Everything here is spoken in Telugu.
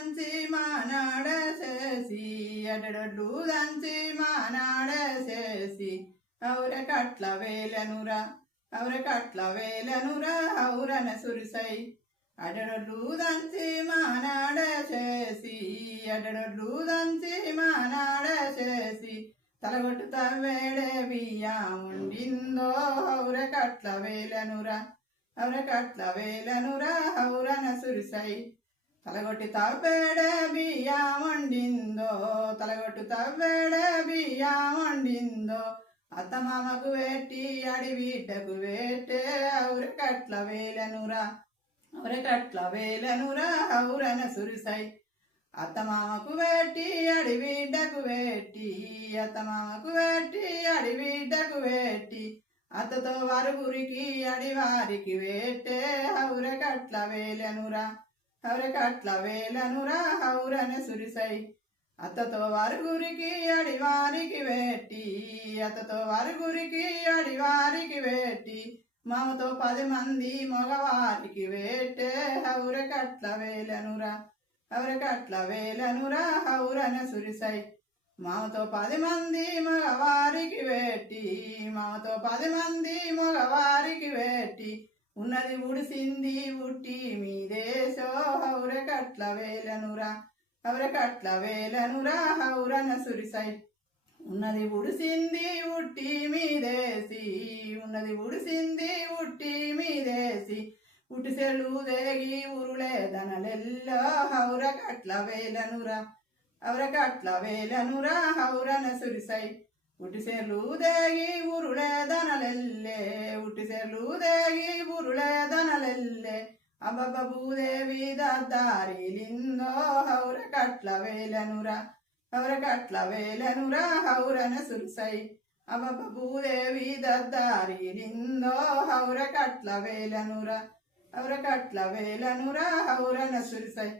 దంచి మానాడసేసి అడడొడ్లు దంచి మానాడసేసి ఔరె కట్ల వేలనురా ఔరన సురిసై అడడొడ్లు దంచి మానాడసేసి అడడొడ్లు దంచి మానాడసేసి తలగొట్టు తవ్వేడే బియ్యముండిందో ఔరె కట్ల వేలనురా ఔరన సురిసై తలగొట్టి తవ్వేడే బియ్యముండిందో తలగొట్టు తవ్వేడే బియ్యముండిందో అత్తమామకు వేట్టి అడిబిడ్డకు వేటే ఔరె కట్ల వేలనురా ఔరన సురిసై అత్తమామకు వేట్టి అడిబిడ్డకు వేట్టి అత్తమామకు వేట్టి అడిబిడ్డకు వేట్టి అత్తతో వరుగురికి అడివారికి వేటే ఔరె కట్ల వేలనురా ఔరన సురిసై అత్తతో వరుగురికి అడివారికి వేట్టి అత్తతో వరుగురికి అడివారికి వేట్టి మామతో 10 మంది మగవారికి వేటే ఔరె కట్ల వేలనురా ఔరన సురిసై మామతో 10 మంది మగవారికి వేట్టి మామతో 10 మంది మగవారికి వేట్టి ఉన్నది ఉడిసింది ఉట్టి మీదేశో ఔరె కట్ల వేలనురా ఔరన సురిసై ఉన్నది ఉడిసింది ఉట్టి మీదేసి ఉన్నది ఉడిసింది ఉట్టి మీదేసి ఉటిసెలు దేగి ఉరులే దనలెల్లో ఔరె కట్ల వేలనురా ఔరన సురిసై ఉటిసెలు దేగి ఉరులే దనలెల్లే ఉటిసెలు దేగి ఉరులే దనలెల్లే అబ్బబ్బ భూదేవి దారిలిందో ఔరె కట్ల వేలనురా ఔరన సురిసై అబ్బబ్బ భూదేవి దారిలిందో ఔరె కట్ల వేలనురా ఔరన సురిసై